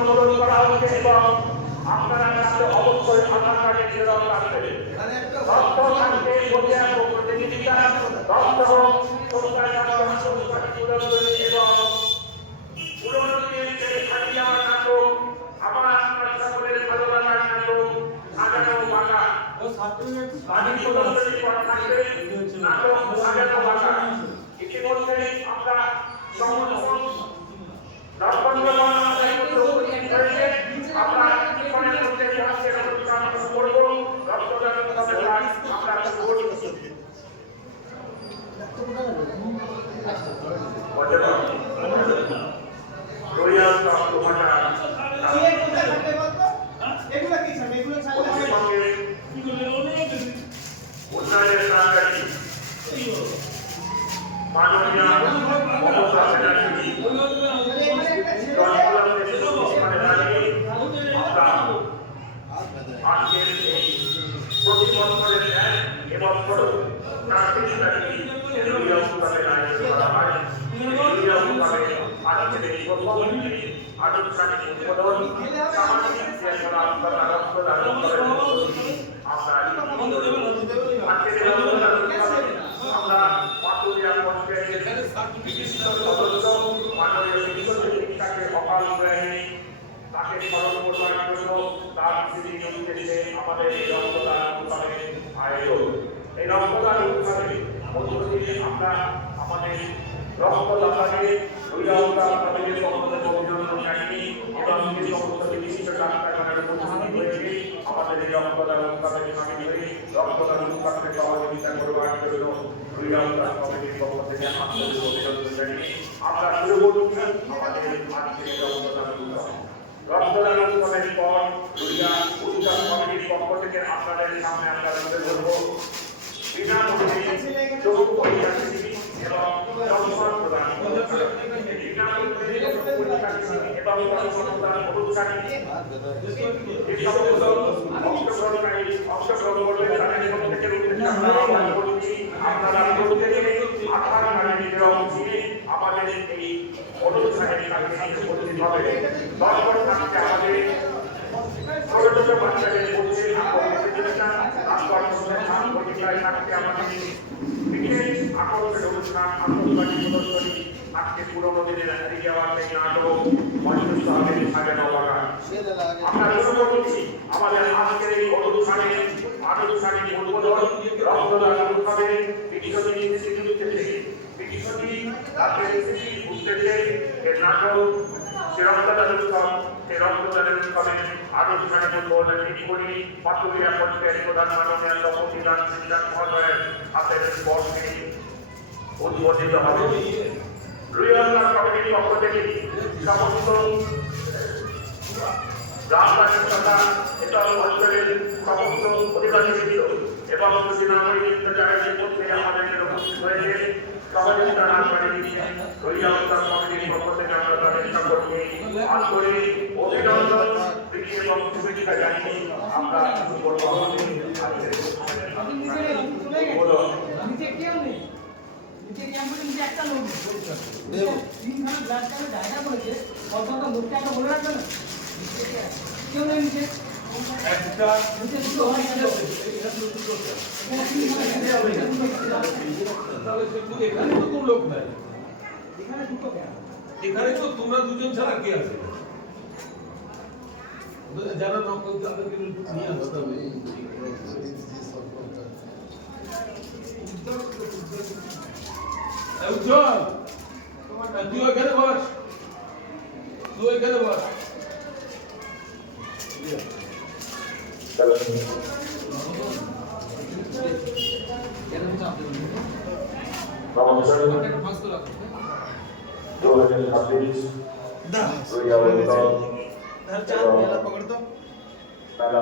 অনুরোধ করা হচ্ছে এবং আপনারা কাছে অবশ্যই আধার কার্ডের জেরক্স রাখবেন তথ্য থাকবে বলে প্রতিনিধিতা তথ্য এবং পুরোনো দিনের সেই খাটিয়া নাটক আবার আপনার সকলের ভালো লাগার নাটক সাজানো বাঁকা বাড়ি পুরোপুরি করা থাকবে নাটক সাজানো বাঁকা ইতিমধ্যে আমরা সমস্ত রাজপন্থ আমরা জীবনের মধ্যে স্বাস্থ্যের প্রতিষ্ঠান করব রক্তদান করতে আমরা করব রয়্যাল তোমাটা এগুলো কি স্যার এগুলো ছাড়লে হবে না। পশ্চিমবঙ্গের উন্নয়নের কাজকারী মাননীয় মমতা ব্যানার্জি তাহলে এখানে একটা ছেলে জনগণের সুস্থমানে দাঁড়িয়ে আমরা আজকের এই প্রতি বছরের ন্যায় এবছর চাকরি চাকরি নিয়মভাবে আয়োজন করা হয় নিয়মভাবে আজকের এই প্রথম দিনে আনুষ্ঠানিক উদ্বোধন সামাজিক ক্রিয়াকলাপ তথা রক্তদান উৎসবের মধ্য দিয়ে আমরা আজকের এই রক্তদান উৎসবে আমরা পাতুরিয়া পঞ্চায়েতের বিশিষ্ট সদস্য মাননীয় শিক্ষক শিক্ষাকে অকাল প্রয়াণে তাকে স্মরণ করবার জন্য তার স্মৃতি উদ্দেশ্যে আমাদের এই রক্তদান আয়োজন এই রক্তদান উৎসবে আমরা আমাদের রক্তদাতাকে রক্তদান পক্ষ থেকে আপনাদের অভিনন্দন জানিয়ে আমরা শুরু করছি আমাদের পর কমিটির পক্ষ থেকে আপনাদের সামনে আমরা তুলে ধরবো। আমাদের এই অনুষ্ঠানের কাছে উপস্থিত হবে দর্শন আমাদের থাকতে আমাদের বিশেষ আকর্ষণের অনুষ্ঠান আত্মবাদী প্রদর্শনী আজকে পুরোনো দিনের হারিয়ে যাওয়া নাটক মঞ্চস্থ হবে সাজানো বাগান আমরা শুরু করছি আমাদের আজকের এই অনুষ্ঠানে আনুষ্ঠানিক উদ্বোধন রক্তদান উৎসবে বিশ্বজিৎ ইনস্টিটিউট থেকে। বিশ্বজিৎ রাজের উদ্দেশ্যে নাটক সে রক্তদান উৎসব এই রক্তদানের উৎসবে আনুষ্ঠানিক উদ্বোধন করি পাতুরিয়া পঞ্চায়েত প্রধান মাননীয় থেকে সমস্ত গ্রামবাসী এটা অঞ্চলের সমস্ত অধিবাসীবৃন্দ এবং আমাদের উপস্থিত হয়েছে সহযোগিতা না করে রইয়াউদ্দার কমিটির পক্ষ থেকে আমরা তাদের সকলকে আন্তরিক অভিনন্দন এবং শুভেচ্ছা জানিয়ে আমরা কত লোকটা বলে রাখবে না? কেউ নেই নিচে। হয়, এখানে এখানে। এখানে তো কোনো লোক নাই এখানে। এখানে তোমরা দুজন ছাড়া কে আছে যারা নকল তাদেরকে নিয়ে আসতে হবে উজ্জ্বল তুই ওইখানে বস তুই ওইখানে বস নমস্কার দু হাজার ছাব্বিশ রইয়াউদ্দার এবং মেলা